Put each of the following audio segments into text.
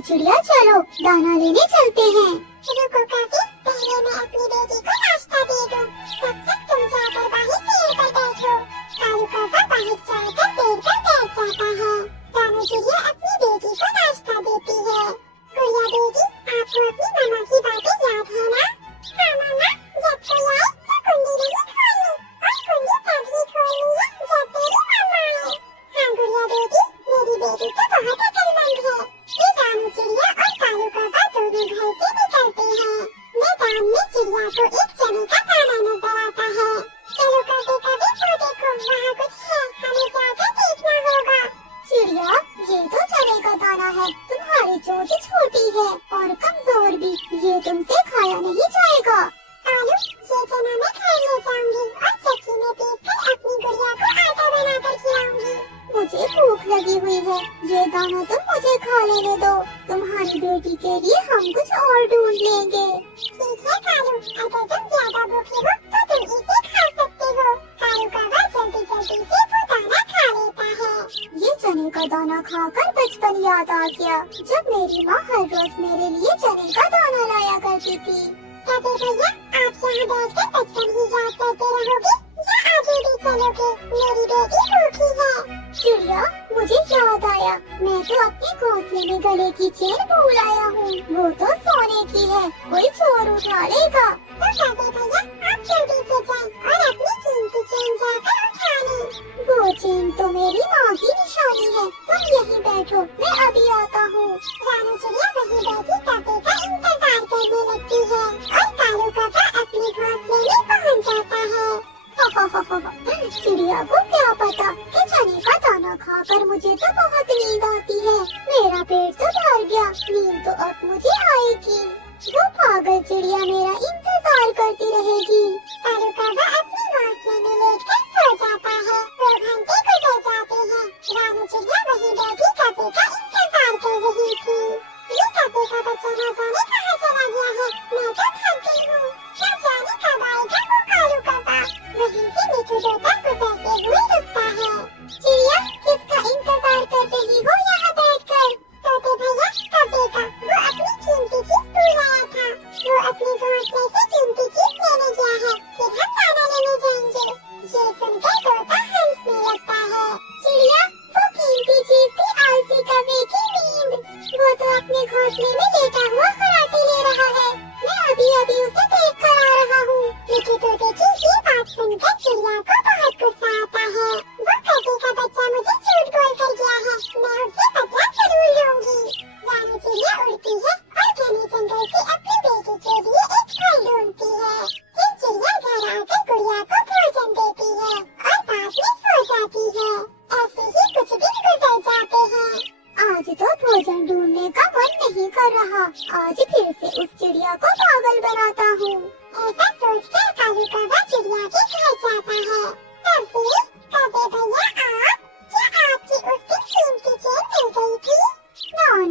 चिड़िया चलो दाना लेने चलते हैं। रुको काकी, पहले मैं अपनी बेटी को नाश्ता दे दूं। तब तक तुम जाकर बाहर पेड़ पर बैठो। कालू कौवा बाहर जाकर पेड़ पर बैठ जाता है। रानू चिड़िया अपनी बेटी को नाश्ता देती है। गुड़िया बेटी, आपको अपनी मामा की बातें याद है ना? हाँ मामा, जब कोई आए तो कुंडी नहीं खोलनी और कुंडी तभी खोलनी है जब तेरी मामा आए। हाँ गुड़िया बेटी, मेरी बेटी तो बहुत अक्लमंद है। फिर रानू चिड़िया और कालू कौवा दोनों घर से निकलते हैं। मैदान में चिड़िया को एक चने का दाना नजर आता है। चलो कभी कभी वो देखो, वहाँ कुछ है, हमें जाकर देखना होगा। चिड़िया, ये तो चने का दाना है, तुम्हारी चोंच छोटी है और कमजोर भी, ये तुमसे खाया नहीं जाएगा। कालू, ये चना मैं घर ले जाऊंगी और चक्की में पीसकर अपनी गुड़िया को आटा बनाकर खिलाऊंगी। मुझे भूख लगी हुई है, ये दाना तुम मुझे खा लेने दो, तुम्हारी बेटी के लिए हम कुछ और ढूंढ लेंगे। ठीक है कालू, अगर तुम ज्यादा भूखे हो तो तुम इसे खा सकते हो। कालू कौवा जल्दी जल्दी से वो दाना खा लेता है। ये चने का दाना खाकर बचपन याद आ गया, जब मेरी माँ हर रोज मेरे लिए चने का दाना लाया करती थी। कहते भैया, आप यहाँ बैठकर बचपन ही याद करते रहोगे या आगे भी चलोगे? मेरी बेटी भूखी है। चिड़िया, मुझे याद आया, मैं तो अपने घोंसले में गले की चेन भूल आया हूँ, वो तो सोने की है, कोई चोर उठा लेगा। तो कहते भैया, आप जल्दी से जाएं और अपनी कीमती चेन जाकर उठा लें। वो चेन तो मेरी माँ की निशानी है, तुम यहीं बैठो, मैं अभी आता हूँ। रानू चिड़िया वहीं बैठी कब्बे का इंतजार करने लगती है और कालू कौवा अपने घोंसले में पहुँच जाता है। चिड़िया को क्या पता कि चने का दाना खाकर मुझे तो बहुत नींद आती है, मेरा पेट तो भर गया, नींद तो अब मुझे आएगी। वो पागल चिड़िया मेरा इंतजार करती रहेगी। कालू कौवा अपने घोंसले में लेटकर सो जाता है। 2 घंटे गुजर जाते हैं। रानू चिड़िया वहीं बैठी कब्बे का इंतजार कर रही थी। ये कब्बे का बच्चा न जाने कहाँ चला गया है, मैं तो थक गई हूँ। क्या जाने कब आएगा वो कालू कौवा? वहीं से मिठू तोता गुजरते हुए रुकता है। चिड़िया, किसका इंतजार कर रही हो यहाँ बैठकर? तोते भैया, कब्बे का, वो अपनी कीमती चीज भूल आया था। वो अपने घोंसले से कीमती चीज लेने गया है, फिर हम दाना लेने जाएंगे। ये सुनकर तोता हंसने लगता है। चिड़िया, वो कीमती चीज थी आलसी कौवे की नींद, वो तो अपने घोंसले में लेटा हुआ खराटे ले रहा है, मैं अभी अभी उसे देख कर आ रहा हूँ। मिठू तोते की ये बात सुनकर चिड़िया को बहुत गुस्सा आता है। वो कब्बे का बच्चा मुझे झूठ बोल कर गया है, मैं उससे बदला जरूर लूंगी। रानू चिड़िया उड़ती है और घने जंगल से अपनी बेटी के लिए एक फल ढूंढती है। फिर चिड़िया घर आकर गुड़िया को भोजन देती है और बाद में सो जाती है। ऐसे ही कुछ दिन गुजर जाते हैं। आज तो भोजन ढूंढने का मन नहीं कर रहा, आज फिर से उस चिड़िया को पागल बनाता हूँ। ऐसा सोचकर कालू कौवा चिड़िया के घर जाता है। तब भी कब्बे भैया, क्या आपकी उस दिन कीमती चेन मिल गई थी?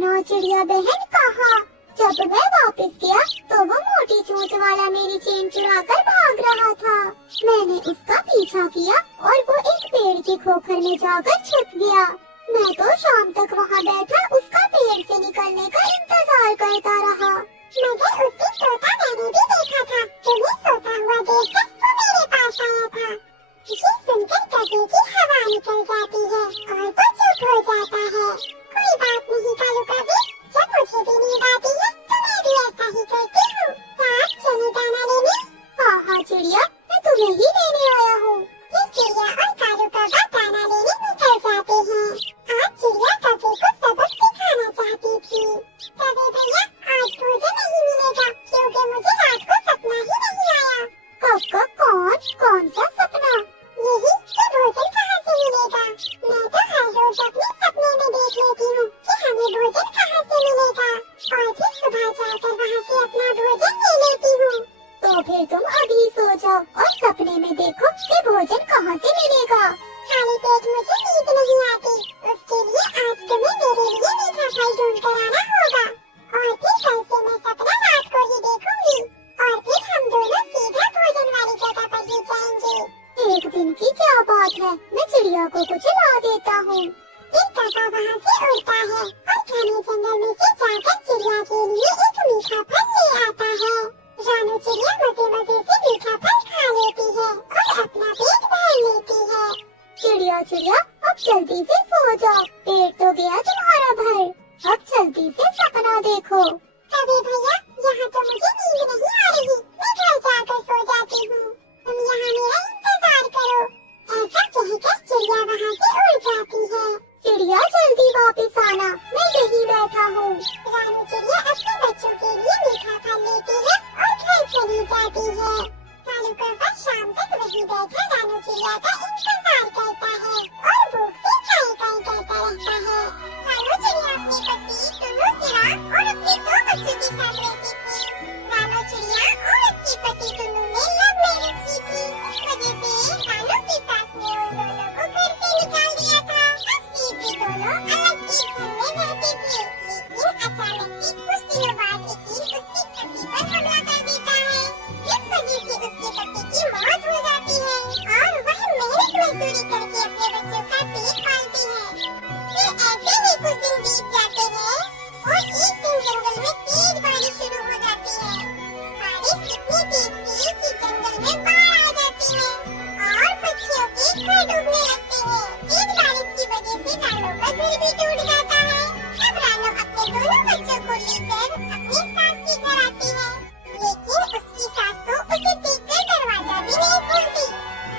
ना चिड़िया बहन, कहाँ? जब मैं वापस गया तो वो मोटी चोंच वाला मेरी चेन चुरा कर भाग रहा था। मैंने उसका पीछा किया और वो एक पेड़ की खोखर में जाकर छिप गया। मैं तो शाम तक वहाँ बैठा उसका पेड़ से निकलने का इंतजार करता रहा। मगर उस दिन तोता मैंने भी देखा था, तुम्हें सोता हुआ देखकर वो मेरे पास आया था। ये सुनकर गधे की हवा निकल जाती है और वो चुप हो जाता है। कोई बात नहीं कालू कौवे, जब मुझे भी नींद आती है तो मैं भी ऐसा ही करती हूँ। आप चलो दाना लेने। हाँ चिड़िया, मैं तुम्हें ही लेने आया हूँ। फिर चिड़िया और कालू कौवा दाना लेने निकल जाते हैं। आज चिड़िया कब्बे को सबक सिखाना चाहती थी। कब्बे भैया, आज भोजन नहीं मिलेगा क्योंकि मुझे रात को सपना ही नहीं आया। कौन सा सपना? यही कि भोजन कहाँ से मिलेगा। मैं तो हर रोज अपने सपने में देख लेती हूँ कि हमें भोजन कहाँ से मिलेगा और फिर सुबह जाकर वहाँ से अपना भोजन ले लेती हूँ। तो फिर तुम अभी सो जाओ और सपने में देखो कि भोजन कहाँ से मिलेगा। खाली पेट मुझे नींद नहीं आती, उसके लिए आज तुम्हें मेरे लिए मीठा फल ढूंढ कर आना होगा और फिर कल से मैं सपना रात को ही देखूंगी और फिर हम दोनों सीधा भोजन वाली जगह पर ही जाएंगे। एक दिन की क्या बात है, मैं चिड़िया को कुछ ला देता हूँ। एक कौवा वहाँ से उड़ता है और घने जंगल में से जाकर चिड़िया के लिए एक मीठा फल ले आता है। रानू चिड़िया मजे मजे से मीठा फल खा लेती है और अपना पेट भर लेती है। चिड़िया चिड़िया अब जल्दी से सो जाओ, पेट तो गया तुम्हारा भर। अब जल्दी से सपना देखो। अबे भैया, यहाँ तो मुझे नींद नहीं आ रही, मैं घर जाकर सो जाती हूँ, तुम यहाँ मेरा इंतजार करो। ऐसा कहकर चिड़िया वहाँ से उड़ जाती है। चिड़िया जल्दी वापस आना, मैं यही बैठा हूँ। रानू चिड़िया अपने बच्चों के लिए मीठा फल लेती है और घर चली जाती है। कालू कौवा शाम तक वहीं बैठा रानू चिड़िया का इंतजार करता है और भूख से काई काई करता रहता है। रानू चिड़िया अपनी पत्नी टुन्नू चिड़ा और अपने 2 बच्चों के साथ रहती थी। रानू चिड़िया और उसकी पति टुन्नू ने लव मैरिज की थी। इस वजह से रानू की सास ने उन दोनों को घर से निकाल दिया था। अब से भी दोनों अलग एक घर में रहते थे। लेकिन अचानक से कुछ दिनों बाद एक दिन उसके पति पर हमला कर देता है, जिस वजह से उसके पति की मौत हो जाती है और वह मेहनत मजदूरी करके अपने बच्चों का पेट पालती है। फिर ऐसे ही कुछ दिन बीत जाते हैं और एक दिन जंगल में तेज बारिश शुरू हो जाती है। बारिश इतनी तेज थी कि जंगल में बाढ़ आ जाती है और पक्षियों के घर डूबने लगते हैं। तेज बारिश की वजह से रानू का घर भी टूट जाता है। तब रानू अपने दोनों बच्चों को लेकर अपनी सास के घर आती है, लेकिन उसकी सास तो उसे देखकर दरवाजा भी नहीं खोलती।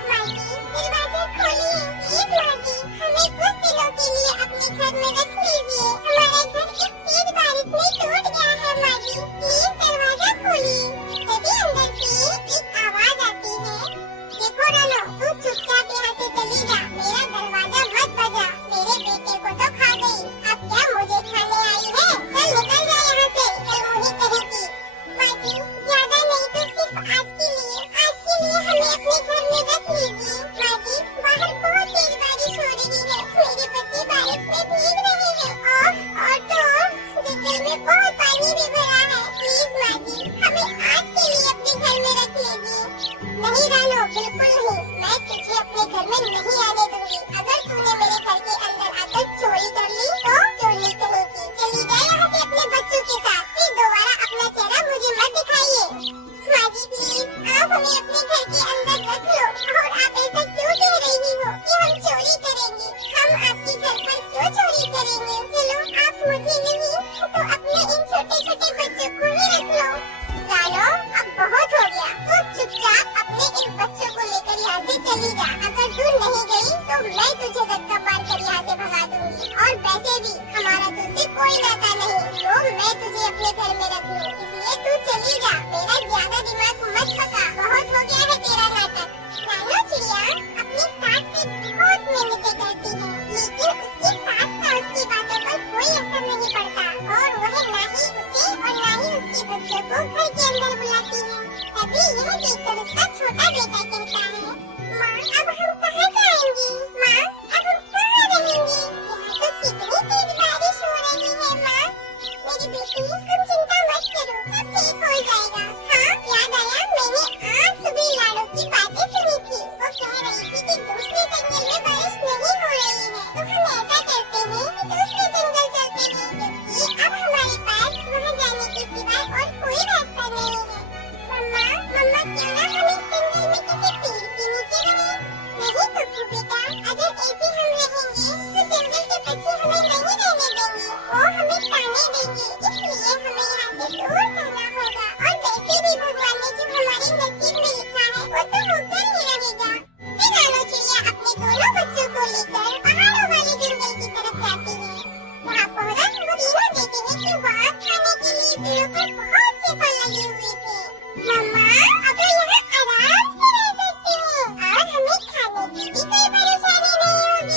माँ जी, दरवाजा खोलिए, प्लीज माँ जी, हमें कुछ दिनों के लिए अपने घर में रख लीजिए। हमारा घर इस तेज बारिश में टूट गया है माँ जी, प्लीज दरवाजा खोलिए। तभी अंदर से एक आवाज आती है, देखो रानू, तू चुपचाप यहाँ से चली जा, मेरा दरवाजा मत बजा, मेरे बेटे को तो खा गई, अब क्या मुझे खाने आई है? चल निकल जा यहाँ से, चल मुझे कहेगी। माँ जी, ज्यादा नहीं तो सिर्फ आज के लिए हमें अपने घर में रख लीजिए। माँ जी, बाहर बहुत तेज बारिश हो रही है, मेरे बच्चे बारिश में भीग रहे हैं और तो जंगल में बहुत पानी भी भरा है। प्लीज माँ जी, हमें आज के लिए अपने घर में रख लीजिए। नहीं रानू, बिल्कुल नहीं, मैं तुझे अपने घर में नहीं आने दूंगी। अगर तूने मेरे घर के अंदर आकर चोरी कर ली तो चोरी कहेगी। चली जाए यहाँ से अपने बच्चों के साथ, फिर दोबारा अपना चेहरा मुझे मत दिखाइए। माँ जी प्लीज, आप हमें अपने घर के अंदर रख लो। और आप ऐसा क्यों कह रही हो कि हम चोरी करेंगे? हम आपके घर पर क्यों चोरी करेंगे? चलो, आप मुझे नहीं तो अपने इन छोटे छोटे बच्चों को ही रख लो। रानू, अब बहुत हो गया, तू चुपचाप अपने इन बच्चों को लेकर यहाँ से चली जा। अगर तू नहीं गई तो मैं तुझे धक्का मार कर यहाँ से भगा दूंगी। और वैसे भी हमारा तुझसे कोई नाता नहीं, तो मैं तुझे अपने घर में रख लूँ, इसलिए तू चली जा। मेरा ज्यादा दिमाग मत पका, बहुत हो गया है तेरा नाटक। रानू चिड़िया अपनी सास से बहुत मिन्नतें करती है, लेकिन उसकी सास का उसकी बातों पर कोई असर नहीं पड़ता और वह ना ही उसे और ना ही उसके बच्चों को घर के अंदर बुलाती है। तभी यह देखकर उसका छोटा बेटा कहता है, माँ अब हम कहाँ जाएंगे? माँ अब हम कहाँ रहेंगे? यहाँ तो कितनी तेज बारिश हो रही है माँ। मेरी बेटी, हम चिंता मत करो, सब ठीक हो जाएगा। हाँ, याद आया, मैंने आज सुबह लाडो की बातें सुनी थी। वो कह रही थी कि दूसरे जंगल में बारिश नहीं हो रही है, तो हम ऐसा करते हैं कि दूसरे जंगल चलते हैं, क्योंकि अब हमारे पास वहाँ जाने के सिवाय और कोई रास्ता नहीं है। मम्मा, मम्मा क्यों ना हम इस जंगल में किसी पेड़ के नीचे रहें? नहीं कुकू बेटा, अगर ऐसे हम रहेंगे तो जंगल के बच्चे हमें नहीं रहने देंगे, वो हमें खाने देंगे, इसलिए हमें यहाँ से दूर जाना होगा। और वैसे भी भगवान ने जो हमारे नसीब में लिखा है वो तो होकर ही रहेगा। फिर रानू चिड़िया अपने दोनों बच्चों को लेकर पहाड़ों वाले जंगल की तरफ जाती है। वहाँ पहुँचकर वो तीनों देखते हैं कि वहाँ खाने के लिए पेड़ों पर बहुत से फल लगे हुए थे। मम्मा, अब यहाँ आराम से रह सकते हैं और हमें खाने की भी कोई परेशानी नहीं होगी।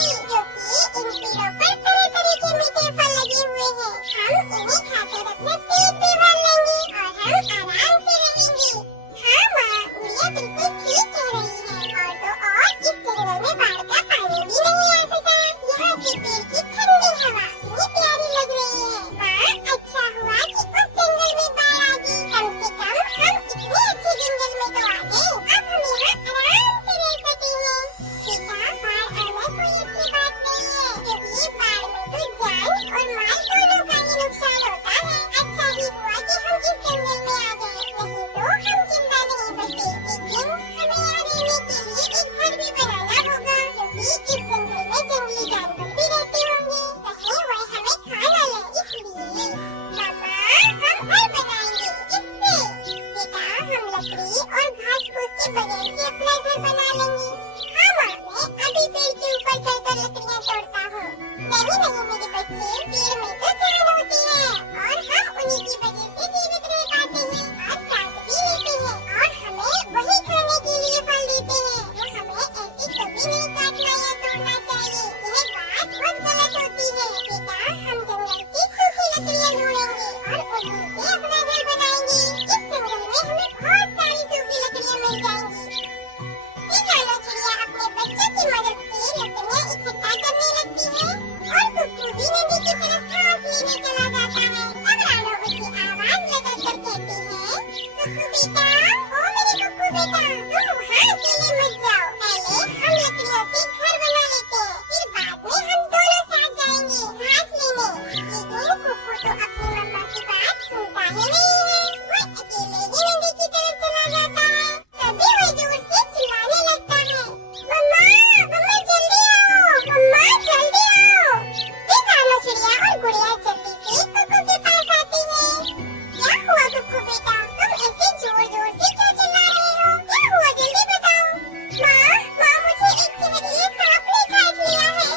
अपना घर बना लेंगी। हाँ माँ, मैं अभी पेड़ के ऊपर चढ़कर लकड़ियाँ तोड़ता हूँ। नहीं नहीं मेरे बच्चे, पेड़ में तो जान होती है और हम उन्हीं की वजह से जीवित रह पाते हैं और सांस भी लेते हैं और हमें वही खाने के लिए फल देते हैं। तो हमें ऐसे कभी नहीं काटना या तोड़ना चाहिए। यह बात बहुत गलत होती है। बेटा, हम जंगल की सूखी लकड़ियाँ ढूंढेंगे और उन्हीं से अपना घर बनाएंगे। इस जंगल में हमें बहुत सारी सूखी लकड़ियाँ मिल जाएंगी। फिर नाना चिड़िया अपने बच्चों की मदद से लकड़ियाँ इकट्ठा करने लगती है और कुक्कू भी नदी की तरफ घास लेने चला जाता है। तब रानो उसकी आवाज लगाकर कहती है, कुक्कू बेटा, ओ मेरे कुक्कू बेटा, तुम वहाँ अकेले मत जाओ। पहले हम लकड़ियों से घर बना लेते हैं, फिर बाद में हम दोनों साथ जाएंगे घास लेने। लेकिन कुक्कू तो अपनी मम्मा की बात सुनता ही नहीं है। वो अकेले ही नदी की तरफ चला जाता है। तभी वो जोर से चिल्लाने लगता है, मम्मा, मम्मा जल्दी आओ, मम्मा जल्दी आओ। फिर रानो चिड़िया और गुड़िया जल्दी से कुक्कू के पास आती है। क्या हुआ कुक्कू बेटा, तुम ऐसे जोर जोर से क्यों चिल्ला रहे हो? क्या हुआ जल्दी बताओ। माँ, मुझे एक जहरीले सांप ने काट लिया है।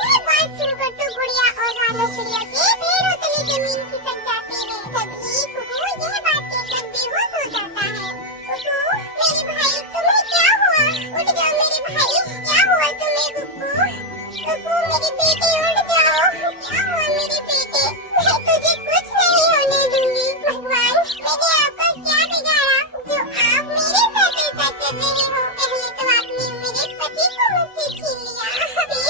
यह बात सुनकर तो गुड़िया और रानो चिड़िया के पैरों तले जमीन खिसक जाती है। तभी कुक्कू यह बात कहकर बेहोश हो जाता है। कुक्कू, मेरे भाई, तुम्हें क्या हुआ? उठ जाओ मेरे भाई, क्या हुआ तुम्हें कुक्कू? कुक्कू मेरे बेटे, उठ जाओ। क्या हुआ मेरे बेटे? मैं तुझे कुछ नहीं होने दूंगी। भगवान, मैंने आपका क्या बिगाड़ा जो आप मेरे साथ ऐसा कर रहे हो? पहले तो आपने मेरे पति को मुझसे छीन लिया,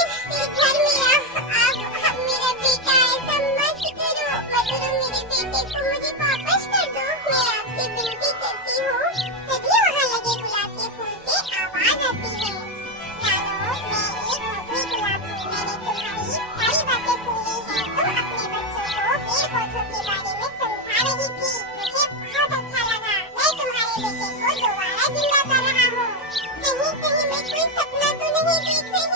फिर घर मेरा। आप मेरा बेटा ऐसा मत करो, मेरे बेटे को मुझे वापस कर दो। मैं आपसे विनती करती हूँ। तभी वहाँ लगे गुलाब के फूल से आवाज आती है, रानो, मैं एक मधुर गुलाब हूँ। मैंने तुम्हारी सारी बातें सुन ली हैं। तुम अपने बच्चों को पेड़ पौधों के बारे में समझा रही थी। मुझे बहुत अच्छा लगा। मैं तुम्हारे बेटे को दोबारा जिंदा कर रहा हूँ। कहीं कहीं मैं कोई सपना तो नहीं देख रही?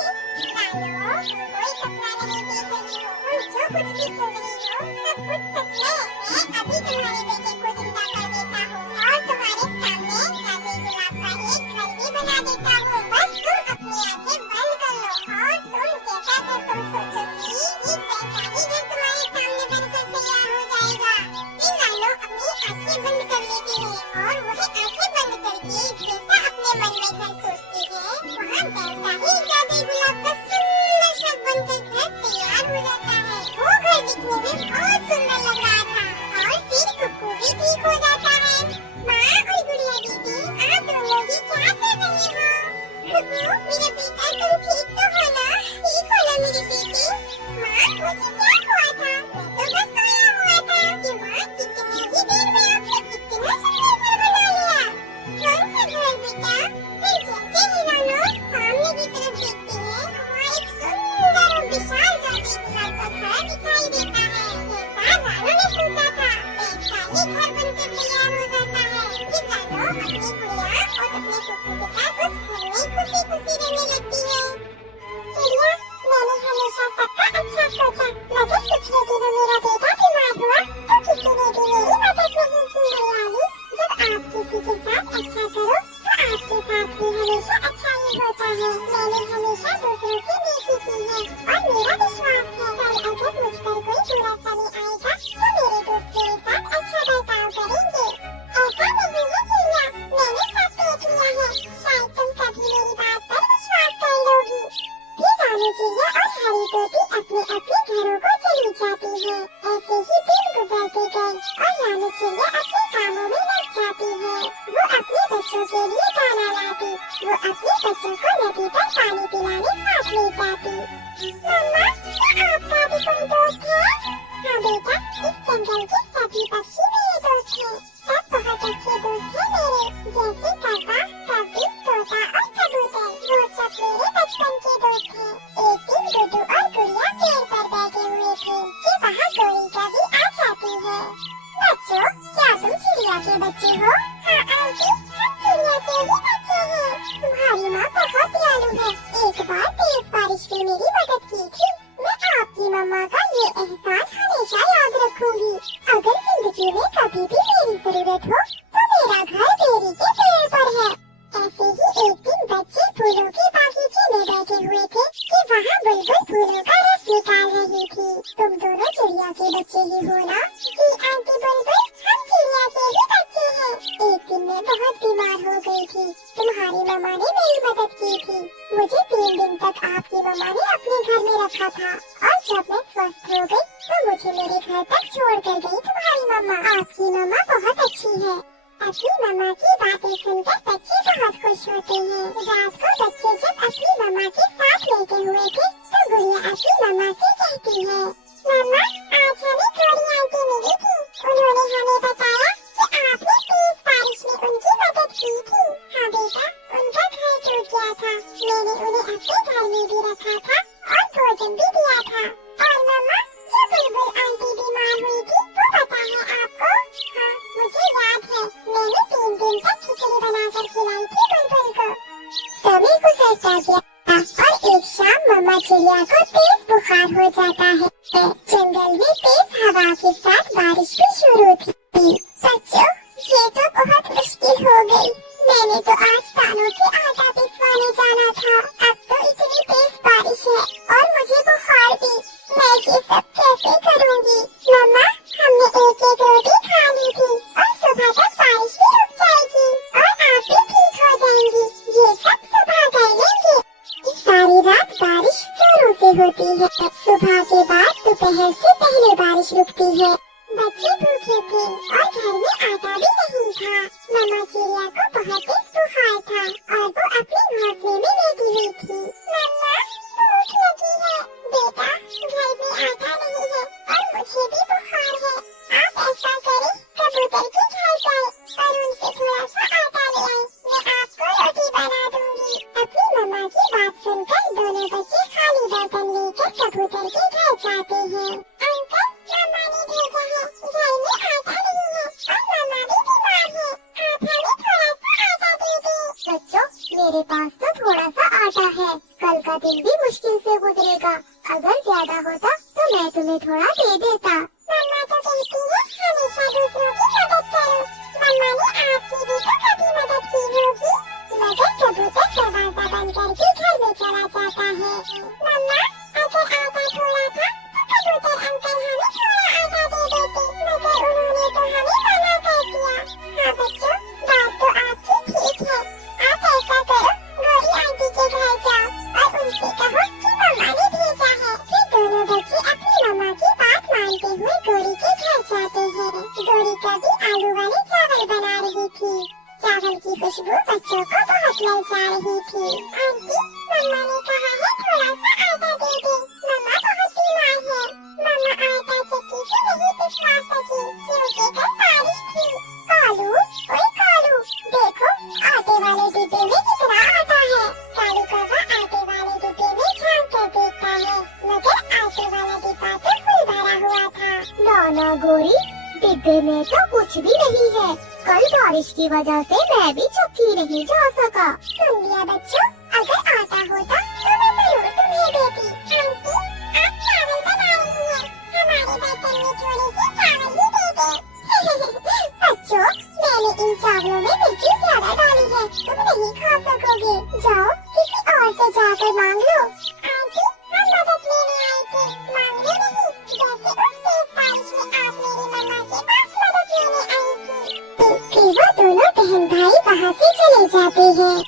रानो, तुम कोई सपना नहीं देख रही हो। तुम जो कुछ भी सुन रही हो सब कुछ सच है। मैं अभी तुम्हारे बेटे को जिंदा कर देता हूँ और तुम्हारे सामने ताजे गुलाब का एक घर भी बना देता हूँ। बस तुम अपनी आंखें बंद कर लो और तुम जैसा कर तुम सोचोगी, ठीक वैसा ही घर तुम्हारे सामने बनकर तैयार हो जाएगा। फिर रानो अपनी आंखें बंद कर लेती है और वह आंखें बंद करके जैसा अपने मन में घर सोचती है, वहाँ वैसा ही ताजे गुलाब का सुंदर सा बनकर घर तैयार हो जाता है। वो घर दिखने में बहुत सुंदर लग रहा था और फिर कुक्कू भी ठीक हो जाता है। माँ और गुड़िया दीदी, आप दोनों भी क्या कर रहे हो? कुक्कू मेरा बेटा, तुम ठीक तो हो ना? ठीक हो ना मेरी बेटी? माँ, मुझे क्या हुआ था? मैं तो बस सोया हुआ था। कि माँ, कितनी ही देर में आपने इतना सुंदर घर बना लिया। कौन सा घर बेटा? फिर जैसे ही रानो सामने की तरफ देखती है, वहाँ एक सुंदर और विशाल जाली गुलाब का घर दिखाई देता है। जैसा रानो ने सोचा था, वैसा ही घर बनकर तैयार हो जाता है। फिर रानो अपनी गुड़िया और अपने कुक्कू के साथ उस घर में खुशी खुशी रहने लगती है। चिड़िया, मैंने हमेशा सबका अच्छा सोचा, मगर पिछले दिनों मेरा बेटा बीमार हुआ तो किसी ने भी मेरी मदद नहीं की। हरियाली, जब आप किसी के साथ अच्छा करो तो आपके साथ भी हमेशा अच्छा ही होता है। मैंने हमेशा दूसरों की नेकी की है और मेरा विश्वास है कि अगर मुझ पर कोई बुरा समय आएगा तो मेरे दोस्त मेरे साथ अच्छा बर्ताव करेंगे। ऐसा नहीं है चिड़िया, मैंने सब देख लिया है। शायद तुम कभी मेरी बात पर विश्वास कर लोगी। फिर रानी चिड़िया और हरी तोती अपने अपने घरों को चली जाती है। ऐसे ही दिन गुजरते गए और रानी चिड़िया अपने कामों में लग जाती है। वो अपने बच्चों के लिए दाना लाती, वो अपने बच्चों को नदी पर पानी पिलाने साथ ले जाती। मम्मा, क्या आपका भी कोई दोस्त है? हाँ बेटा, इस जंगल के सभी पक्षी मेरे दोस्त हैं। सब बहुत अच्छे दोस्त हैं मेरे, जैसे कौवा, कौवी, तोता और कबूतर। वो सब मेरे बचपन के दोस्त हैं। एक दिन गुड्डू और गुड़िया पेड़ पर बैठे हुए थे कि वहाँ गोरी कभी आ जाती है। बच्चों, क्या तुम चिड़िया के बच्चे हो? हाँ आंटी, हम चिड़िया के ही बच्चे हैं। तुम्हारी माँ बहुत दयालु है। एक बार तेज बारिश में मेरी मदद की थी। मैं आपकी मम्मा का ये एहसान हमेशा याद रखूंगी। अगर जिंदगी में कभी भी मेरी जरूरत हो तो मेरा घर बेरी के पेड़ पर है। ऐसे ही एक मुझे 3 दिन तक आपकी मम्मा ने अपने घर में रखा था और जब मैं स्वस्थ हो गई तो मुझे मेरे घर तक छोड़ कर गई तुम्हारी मम्मा। आपकी मम्मा बहुत अच्छी है। अपनी मम्मा की बातें सुनकर बच्चे बहुत खुश होते हैं। रात को बच्चे जब अपनी मम्मा के साथ लेटे हुए थे तो गुड़िया अपनी मम्मा से कहती है, मम्मा आज हमें थोड़ी आंटी मिली थी, उन्होंने हमें बताया कि आपने तेज बारिश में उनकी मदद की थी। हाँ बेटा, उनका घर टूट गया था, मैंने उन्हें अपने घर में भी रखा था और भोजन भी दिया था। और मम्मा, जो बुलबुल आंटी बीमार हुई थी वो पता है आपको? हाँ मुझे याद है, मैंने 3 दिन तक खिचड़ी बनाकर खिलाई थी बुलबुल को। समय गुजरता गया और एक शाम मम्मा चिड़िया को तेज बुखार हो जाता है। जंगल में तेज हवा के साथ बारिश भी शुरू थी। बच्चों, ये तो बहुत मुश्किल हो गई। मैंने तो आज दानों से आटा पिसवाने जाना था, अब तो इतनी तेज बारिश है और मुझे बुखार भी। मैं ये सब कैसे करूँगी? मम्मा, हमने एक रोटी खा ली थी और सुबह तक बारिश भी रुक जाएगी और आप भी ठीक हो जाएंगी। ये सब सुबह कर लेंगे। सारी रात बारिश जोरों से होती है। सुबह के बाद दोपहर से पहले बारिश रुकती है। बच्चे भूखे थे और घर में आटा भी नहीं था। मम्मा चिड़िया को बहुत तेज बुखार था और वो अपने घोंसले में लेटी हुई थी। मम्मा, भूख लगी है। बेटा, घर में आटा नहीं है और मुझे भी बुखार है। आप ऐसा करें, कबूतर के घर जाएं और उनसे थोड़ा सा आटा ले आएं। मैं आपको रोटी बना दूंगी। अपनी मम्मा की बात सुनकर दोनों बच्चे खाली बर्तन लेकर कबूतर के घर जाते हैं। अंकल, मम्मा ने भेजा है, घर में आटा नहीं है और मम्मा भी बीमार है, आप हमें थोड़ा सा आटा दे दें। बच्चों, मेरे पास तो थोड़ा सा आटा है, कल का दिन भी मुश्किल से गुजरेगा। अगर ज्यादा होता तो मैं तुम्हें थोड़ा दे देता। मम्मा तो कहती है हमेशा दूसरों की मदद करो। मम्मा ने आपकी भी तो कभी मदद की होगी। मगर कबूतर दरवाजा बंद करके घर में चला जाता है। मम्मा, अगर आटा थोड़ा था तो कबूतर अंकल हमें थोड़ा आटा दे देते, मगर उन्होंने तो हमें मना कर दिया। हाँ बच्चों, बात तो आपकी ठीक है। आप ऐसा करो, गौरी आंटी के घर जाओ और उनसे कहो कि मम्मा ने भेजा है। फिर दोनों बच्चे अपनी मम्मा की बात मानते हुए गौरी के घर जाते हैं। गौरी कभी आलू वाले चावल बना रही थी। चावल की खुशबू बच्चों को बहुत ललचा रही थी। आंटी, मम्मा ने कहा है थोड़ा सा आटा दे दे, मम्मा बहुत बीमार है। मम्मा आटा चक्की से नहीं पिसवा सकी क्योंकि कल बारिश थी। कालू, ओए कालू, देखो आटे वाले डिब्बे में कितना आटा है। कालू कौवा आटे वाले डिब्बे में झांक कर देखता है, मगर आटे वाला डिब्बा तो फुल भरा हुआ था। ना गोरी, डिब्बे में तो कुछ भी नहीं है। कल बारिश की वजह से मैं भी चक्की नहीं जा सका। सुन लिया बच्चों, अगर आटा होता तो मैं जरूर तुम्हें देती। आंटी, आप चावल बना रही हैं, हमारे बर्तन में थोड़े से चावल भी दे दे। बच्चों, मैंने इन चावलों में मिर्ची ज्यादा डाली है, तुम नहीं खा सकोगे। जाओ किसी और से जाकर मांग लो। आंटी, हम मदद लेने आए थे, मांगने नहीं। जैसे उस तेज बारिश में आप मेरी मम्मा के पास मदद लेने आई थी। फिर वो दोनों बहन भाई वहाँ से चले जाते हैं।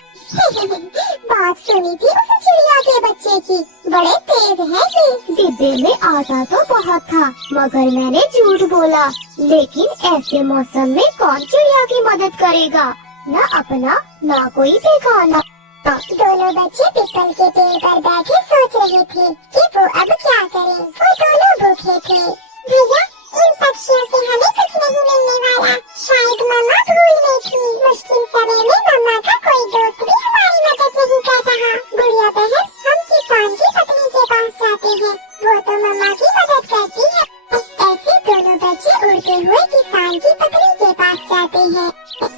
बात सुनी थी उस चिड़िया के बच्चे की, बड़े तेज है ये। डिब्बे में आटा तो बहुत था, मगर मैंने झूठ बोला। लेकिन ऐसे मौसम में कौन चिड़िया की मदद करेगा, न अपना न कोई बेगाना। दोनों बच्चे पीपल के पेड़ पर बैठे सोच रहे थे कि वो अब क्या करें। वो दोनों भूखे थे। भैया, इन पक्षियों से हमें कुछ नहीं मिलने वाला। शायद मम्मा भूल गई थी। मुश्किल समय में मम्मा का कोई दोस्त भी हमारी मदद नहीं कर रहा। गुड़िया बहन, हम किसान की पत्नी के पास जाते हैं, वो तो मम्मा की मदद करती है। ऐसे दोनों बच्चे उड़ते हुए किसान की पत्नी के पास जाते हैं।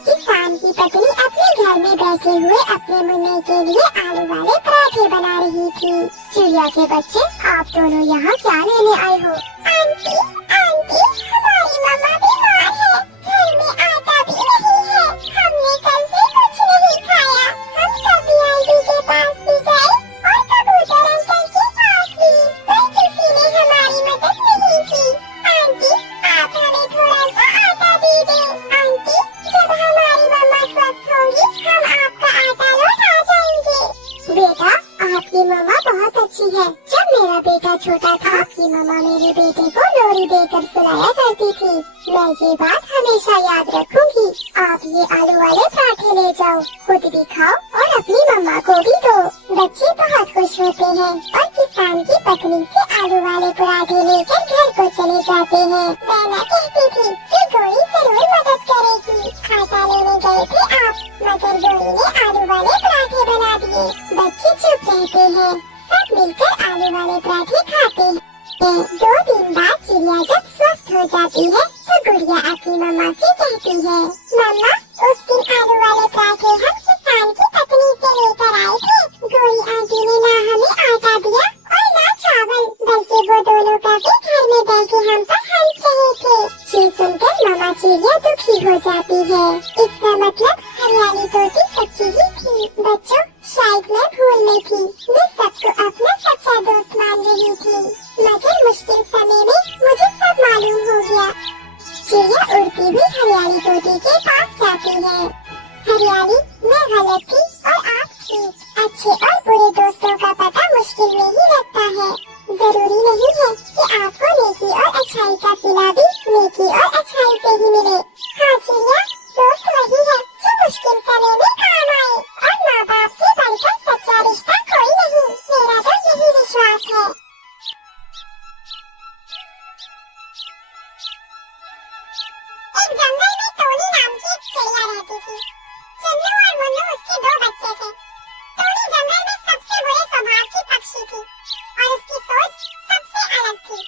किसान की पत्नी अपने घर में बैठे हुए अपने मुन्ने के लिए आलू वाले पराठे बना रही थी। चिड़िया के बच्चे, आप दोनों यहाँ क्या लेने आए हो? आंटी, आंटी, हमारी मम्मा बीमार है, घर में आटा भी नहीं है, हमने कल से कुछ नहीं खाया। हम कभी आंटी के पास भी गए और कबूतर अंकल के पास भी, पर किसी ने हमारी मदद नहीं की। आंटी, आप हमें थोड़ा सा आटा दे दें। आंटी, जब हमारी मम्मा स्वस्थ होंगी हम आपका आटा लौटा जाएंगे। बेटा, अच्छी है। जब मेरा बेटा छोटा था कि मम्मा मेरे बेटे को लोरी देकर सुलाया करती थी। मैं ये बात हमेशा याद रखूंगी। आप ये आलू वाले पराठे ले जाओ, खुद भी खाओ और अपनी मम्मा को भी दो। बच्चे बहुत खुश होते हैं और किसान की पत्नी से आलू वाले पराठे लेकर घर को चले जाते हैं। मैं कहती थी कि गोरी जरूर मदद करेगी। खाता लेने गए थे आप, मगर गोरी ने आलू वाले पराठे बना दिए। बच्चे चुप रहते हैं। सब मिलकर आलू वाले पराठे खाते हैं। 2 दिन बाद चिड़िया जब स्वस्थ हो जाती है तो गुड़िया अपनी मम्मा से कहती है, मम्मा, उस दिन आलू वाले पराठे हम किसान की पत्नी से लेकर आए थे। गोरी आंटी ने ना हमें आटा दिया और ना चावल, बल्कि वो दोनों कभी घर में बैठे हम पर हंस रहे थे। ये सुनकर मामा चिड़िया दुखी हो जाती है। इसका मतलब हरियाली तोती सच्ची ही थी। बच्चों, शायद मैं भूल में थी। मैं सबको अपना सच्चा दोस्त मान रही थी, मगर मुश्किल समय में मुझे सब मालूम हो गया। चिड़िया उड़ती हुई हरियाली तोती के पास जाती है। हरियाली, मैं गलत थी और आप थी। अच्छे और बुरे दोस्तों का पता मुश्किल में ही लगता है। जरूरी नहीं है कि आपको नेकी और अच्छाई का सिला भी नेकी और अच्छाई से ही मिले। हाँ चिड़िया, दोस्त वही है जो मुश्किल समय में काम आए, और माँ बाप से बढ़कर सच्चा रिश्ता कोई नहीं। मेरा तो यही विश्वास है। एक जंगल में टोनी नाम की एक चिड़िया रहती थी। चुन्नू और मुन्नू उसके 2 बच्चे थे। टोनी जंगल में सबसे बुरे स्वभाव की पक्षी थी और उसकी सोच सबसे अलग थी।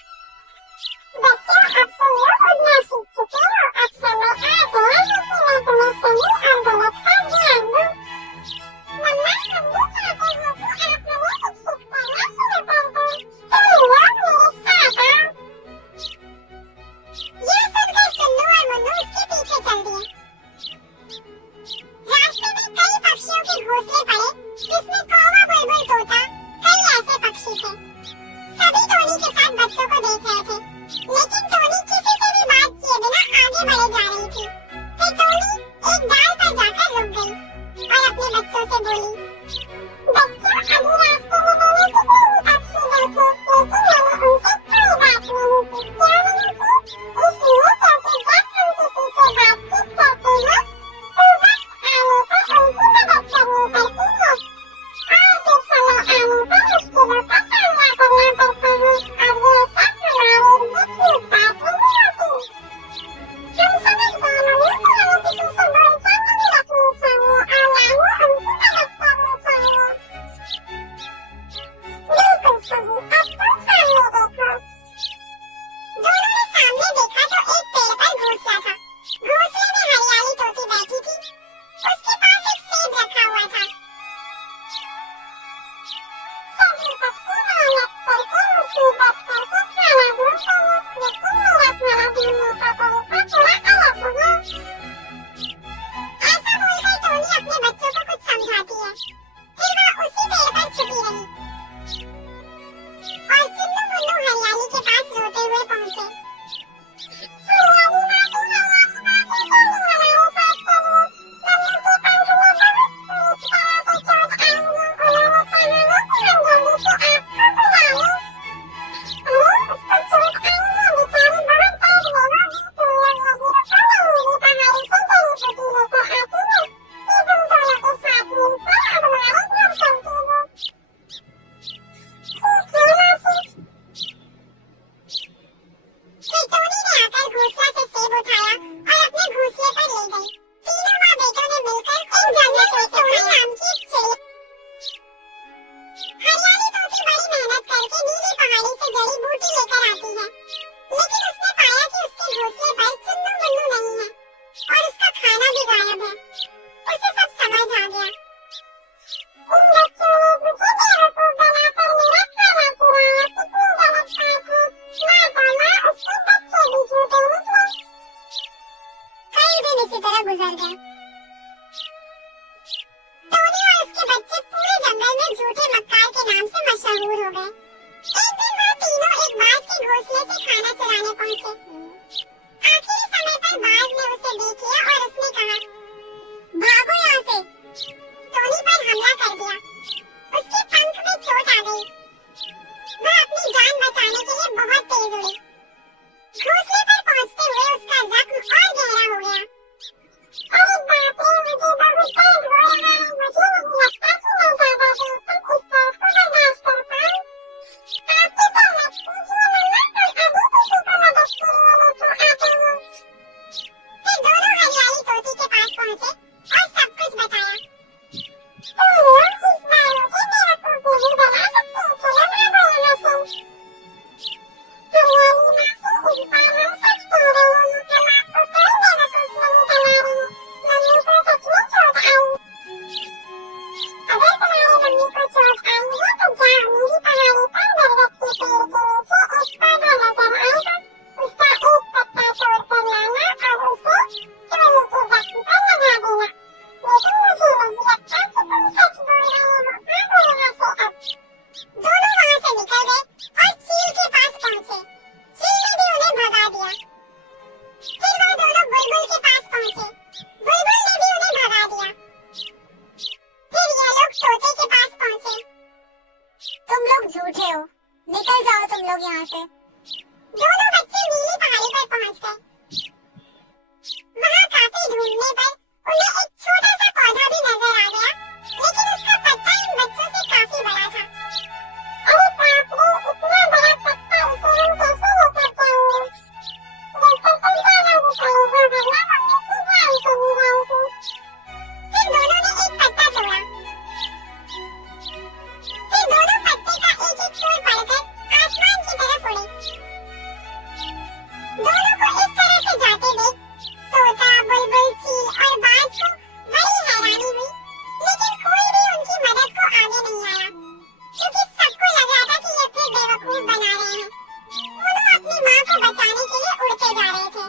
बच्चों, अब तुम लोग उड़ना सीख चुके हो। अब समय आ गया है कि मैं तुम्हें सही और गलत का ज्ञान दूं। मम्मा, हम भी चाहते हैं कि आप हमें शिक्षित करना शुरू कर दो। तुम लोग मेरे साथ आओ। यह सुनकर चुन्नू और मुन्नू उसके पीछे चल दिए। रास्ते में कई पक्षियों के घोंसले पड़े, जिसमें कौवा, बुलबुल, तोता, कई ऐसे पक्षी थे। सभी टोनी के साथ बच्चों को देख रहे थे, लेकिन टोनी किसी से भी बात किए बिना आगे बढ़े जा रही थी। फिर टोनी एक डाल पर जाकर रुक गई और अपने बच्चों से बोली, बच्चों, अभी रास्ते में मैंने कितने ही पक्षी देखे, लेकिन मैंने उनसे कोई बात नहीं की। क्या नहीं की? इसलिए क्योंकि जब हम किसी से बातचीत करते हैं तो वक्त आने पर उनकी मदद करनी पड़ती है, और फिर समय आने पर मुश्किलों का सामना करना पड़ता है, और ये सब हमारे लिए ठीक बात नहीं होती। हम समझदार हैं कि हमें किसी से बोलचाल नहीं रखनी चाहिए और ना ही उनकी मदद करनी चाहिए। बिल्कुल सही। अब तुम सामने देखो। दोनों ने सामने देखा तो एक पेड़ पर घोंसला था। घोंसले में हरियाली तोती बैठी थी। उसके पास एक सेब रखा हुआ था। सभी पक्षी मेहनत करके मुसीबत करके खाना ढूंढते हैं, लेकिन मेरा खाना ढूंढने का तरीका थोड़ा अलग है। ऐसा बोलकर टोनी अपने बच्चों को कुछ समझाती है। फिर वह उसी पेड़ पर छुपी रही और चुन्नू मुन्नू हरियाली के पास रोते हुए पहुंचे। हरियाली मासी, हरियाली मासी, जल्दी हमारे साथ चलिए। मम्मी के पंख में बहुत बुरी तरह से चोट आई है। उन्होंने कहा है कि हम जल्दी से आपको बुला लें। अरे, उसको चोट आई है, बेचारी बहुत तेज है ना। तुम लोग यदि रुको, मैं नीली पहाड़ी से जड़ी बूटी लेकर आती हूँ। फिर तुम दोनों के साथ मिलकर हमारे घर चलते हो। ठीक है मासी। फिर टोनी ने आकर घोंसला से सेब उठाया और अपने घोंसले पर ले गई। तीनों माँ बेटों ने मिलकर एक जंगल में टोनी नाम की एक चिड़िया। हरियाली तोती बड़ी मेहनत करके नीली पहाड़ी से जड़ी बूटी लेकर आती है, लेकिन उसने पाया कि उसके घोंसले पर चुन्नू मुन्नू नहीं है और उसका खाना भी गायब है। उसे सब समझ आ गया। इन बच्चों ने मुझे बेवकूफ बनाकर मेरा खाना चुराया। कितनी गलत बात है। ना तो माँ, उसके बच्चे भी झूठे निकले। कई दिन इसी तरह गुजर गए। टोनी और उसके बच्चे पूरे जंगल में झूठे मक्कार के नाम से मशहूर हो गए। एक दिन वह तीनों एक बाज के घोंसले से खाना चुराने पहुंचे। आखिरी समय पर बाज ने उसे देख लिया और उसने कहा, भागो यहाँ से। टोनी पर हमला कर दिया। तुम लोग यहाँ से? दोनों बच्चे नीली पहाड़ी पर पहुंच गए। वहाँ काफी ढूंढने पर उन्हें एक छोटा सा पौधा भी नजर आ गया, लेकिन उसका पत्ता इन बच्चों से काफी बड़ा था। अरे बाप रे, इतना बड़ा पत्ता, इसे हम कैसे लेकर जाएंगे? लेकर तो जाना ही पड़ेगा, वरना मम्मी की जान चली जाएगी। फिर दोनों ने एक पत्ता तोड़ा। फिर दोनों पत्ते का एक एक फूल पड़कर आसमान की तरफ उड़े। दोनों को इस तरह से जाते देख तोता, बुलबुल, चील और बाज को बड़ी हैरानी हुई, लेकिन कोई भी उनकी मदद को आगे नहीं आया, क्योंकि सबको लग रहा था कि ये अपने बेवकूफ बना रहे हैं। वो लोग अपनी माँ को बचाने के लिए उड़ते जा रहे थे।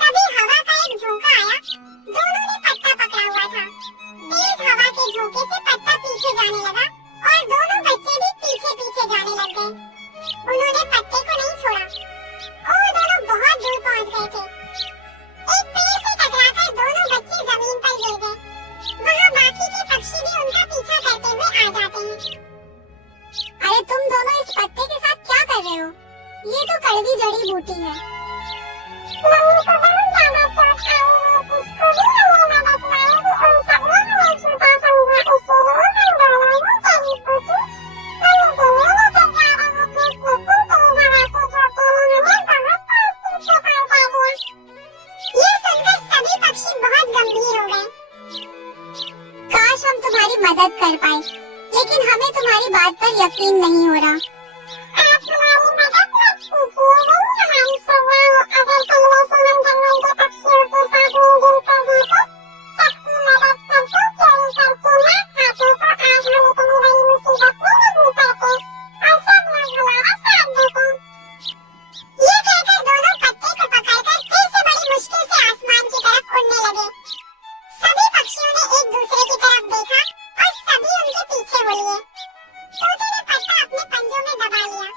तभी हवा का एक झोंका आया। दोनों ने पत्ता पकड़ा हुआ था। तेज हवा के झोंके से पत्ता पीछे जाने लगा और दोनों बच्चे भी पीछे पीछे जाने लग गए। उन्होंने पत्ते को नहीं छोड़ा और दोनों बहुत दूर पहुंच गए थे। एक पेड़ से टकराकर दोनों बच्चे जमीन पर गिर गए। वहाँ बाकी के पक्षी भी उनका पीछा करते हुए आ जाते हैं। अरे तुम दोनों इस पत्ते के साथ क्या कर रहे हो? ये तो कड़वी जड़ी बूटी है। मम्मी को बहुत ज्यादा चोट आई है, इसको भी हमें मदद मांगी। उन सबने हमें झूठा समझा, इसीलिए हम दोनों ही जड़ी बूटी हमें देने लेकर जा रहे थे, लेकिन तेज हवा के झोंके ने हमें बहुत पीछे पहुंचा दिया। ये सुनकर सभी पक्षी बहुत गंभीर हो गए। काश हम तुम्हारी मदद कर पाए, लेकिन हमें तुम्हारी बात पर यकीन नहीं हो रहा। आप हमारी मदद मत कीजिए, यही हमारी सजा है। अगर पहले से हम जंगल के पक्षियों के साथ मिलजुल कर रहते, सबकी मदद करते, चोरी करके ना खाते, तो आज हम इतनी बड़ी मुसीबत में नहीं पड़ते और सब लोग हमारा साथ देते। ये कहकर दोनों पत्ते को पकड़कर फिर से बड़ी मुश्किल से आसमान की तरफ उड़ने लगे। सभी पक्षियों ने एक दूसरे की तरफ देखा और सभी उनके पीछे हो लिए। तोते ने पत्ता अपने पंजों में दबा लिया।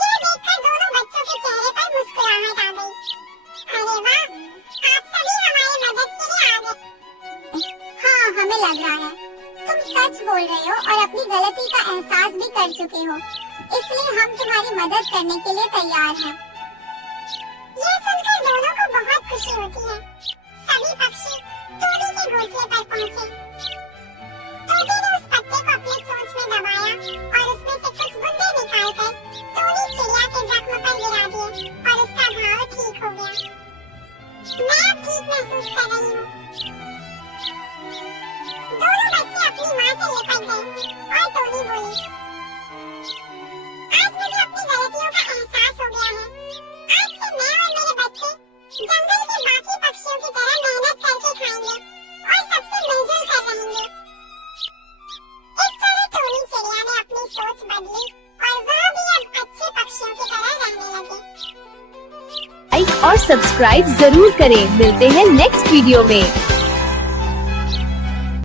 ये देखकर दोनों बच्चों के चेहरे पर मुस्कुराहट आ गई। अरे वाह, आप सभी हमारी मदद के लिए आ गए। हाँ, हमें लग रहा है तुम सच बोल रहे हो और अपनी गलती का एहसास भी कर चुके हो, इसलिए हम तुम्हारी मदद करने के लिए तैयार हैं। ये सुनकर दोनों को बहुत खुशी होती है। सभी पक्षी टोनी के घोंसले पर पहुंचे। तोते ने उस पत्ते को अपने चोंच में दबाया और उसमें से कुछ बूंदें निकालकर टोनी चिड़िया के जख्म पर गिरा दिए और उसका घाव ठीक हो गया। मैं अब ठीक महसूस कर रही हूँ। दोनों बच्चे अपनी माँ से लिपट गए और टोनी बोली, आज मुझे अपनी गलतियों का एहसास हो गया है। आज से मैं और मेरे बच्चे जंगल के बाकी पक्षियों की तरह मेहनत करके खाएंगे और सबसे मिलजुल कर रहेंगे। इस तरह टोनी चिड़िया ने अपनी सोच बदली और वह भी अब अच्छे पक्षियों की तरह रहने लगे। लाइक और सब्सक्राइब जरूर करें। मिलते हैं नेक्स्ट वीडियो में।